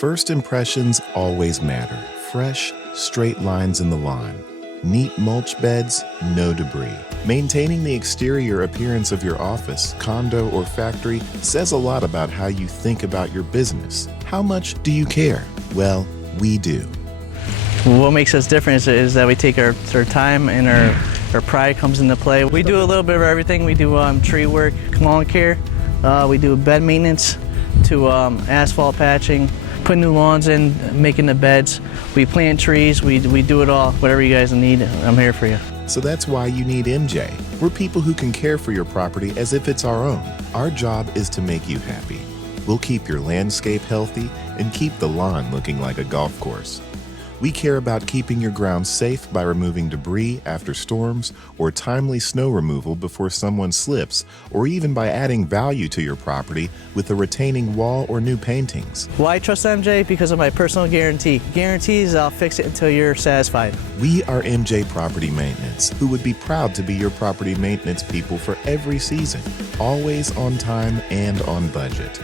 First impressions always matter. Fresh, straight lines in the lawn. Neat mulch beds, no debris. Maintaining the exterior appearance of your office, condo, or factory says a lot about how you think about your business. How much do you care? Well, we do. What makes us different is that we take our time, and our pride comes into play. We do a little bit of everything. We do tree work, lawn care, we do bed maintenance to asphalt patching, put new lawns in, making the beds. We plant trees, we do it all. Whatever you guys need, I'm here for you. So that's why you need MJ. We're people who can care for your property as if it's our own. Our job is to make you happy. We'll keep your landscape healthy and keep the lawn looking like a golf course. We care about keeping your grounds safe by removing debris after storms or timely snow removal before someone slips, or even by adding value to your property with a retaining wall or new paintings. Why trust MJ? Because of my personal guarantee. Guarantees I'll fix it until you're satisfied. We are MJ Property Maintenance, who would be proud to be your property maintenance people for every season, always on time and on budget.